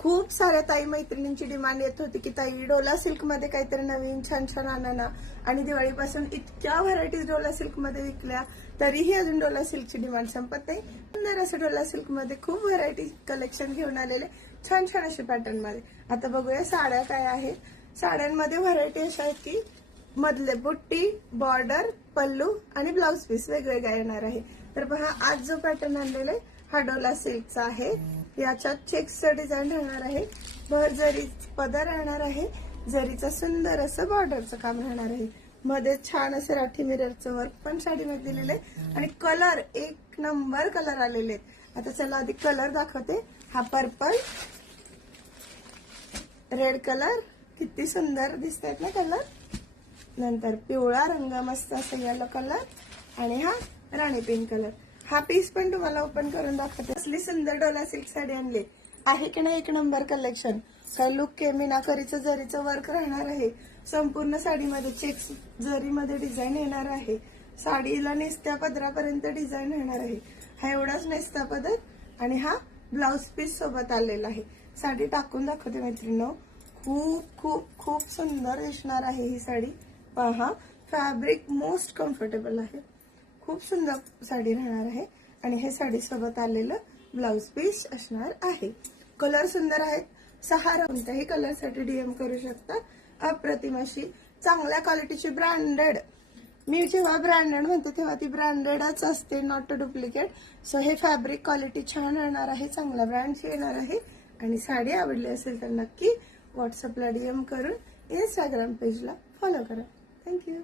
खूप साऱ्या ताई मैत्रिणींची डिमांड येत होती की ताई डोला सिल्क मध्ये काहीतरी नवीन छान छान आणा ना, आणि दिवाळीपासून इतक्या व्हरायटीज डोला सिल्क मध्ये विकल्या तरीही अजून डोला सिल्कची डिमांड संपत नाही. सुंदर असं डोला सिल्क मध्ये खूप व्हरायटी कलेक्शन घेऊन आलेले छान छान असे पॅटर्न मध्ये. आता बघूया साड्या काय आहेत. साड्यांमध्ये व्हरायटी अशा आहेत की मधले बुट्टी, बॉर्डर, पल्लू आणि ब्लाउज पीस वेगवेगळा येणार आहे. तर पहा आज जो पॅटर्न आणलेला आहे हा डोला सिल्कचा आहे. याच्यात चेक्सचं डिझाईन राहणार आहे, भर जरी पदर राहणार आहे, जरीचं सुंदर असं बॉर्डरचं काम राहणार आहे. मध्ये छान असं राठी मिररचं वर्क पण साडीमध्ये दिलेलं आहे आणि कलर एक नंबर कलर आलेले आहेत. आता चला आधी कलर दाखवते. हा पर्पल, रेड कलर किती सुंदर दिसत आहेत ना कलर. नंतर पिवळा रंग मस्त असं येलो कलर आणि हा राणी पिंक कलर. हा पीस पण तुम्हाला ओपन करून दाखवते. असली सुंदर डोला सिल्क साडी आणली आहे की नाही, एक नंबर कलेक्शन. काय लुक के मीनाकरीचं जरीचं वर्क राहणार आहे. संपूर्ण साडीमध्ये चेक्स जरीमध्ये डिझाईन येणार आहे. साडीला नेसत्या पदरापर्यंत डिझाईन येणार आहे. हा एवढाच नेसता पदर आणि हा ब्लाउज पीस सोबत आलेला आहे. साडी टाकून दाखवते मैत्रिणींनो. खूप खूप खूप सुंदर दिसणार आहे ही साडी. पहा फॅब्रिक मोस्ट कम्फर्टेबल आहे. खूप सुंदर साडी राहणार आहे आणि हे साडी सोबत आलेलं ब्लाउज पीस असणार आहे. कलर सुंदर आहेत. 6 कोणत्याही कलर साठी डीएम करू शकता. अप्रतिम अशी चांगल्या क्वालिटीची ब्रँडेड. मी जेव्हा ब्रँडेड म्हणते तेव्हा ती ब्रँडेडच असते, नॉट अ डुप्लिकेट. सो हे फॅब्रिक क्वालिटी छान राहणार आहे, चांगल्या ब्रँडची येणार आहे. आणि साडी आवडली असेल तर नक्की व्हॉट्सअपला डीएम करून इंस्टाग्राम पेजला फॉलो करा. थँक्यू.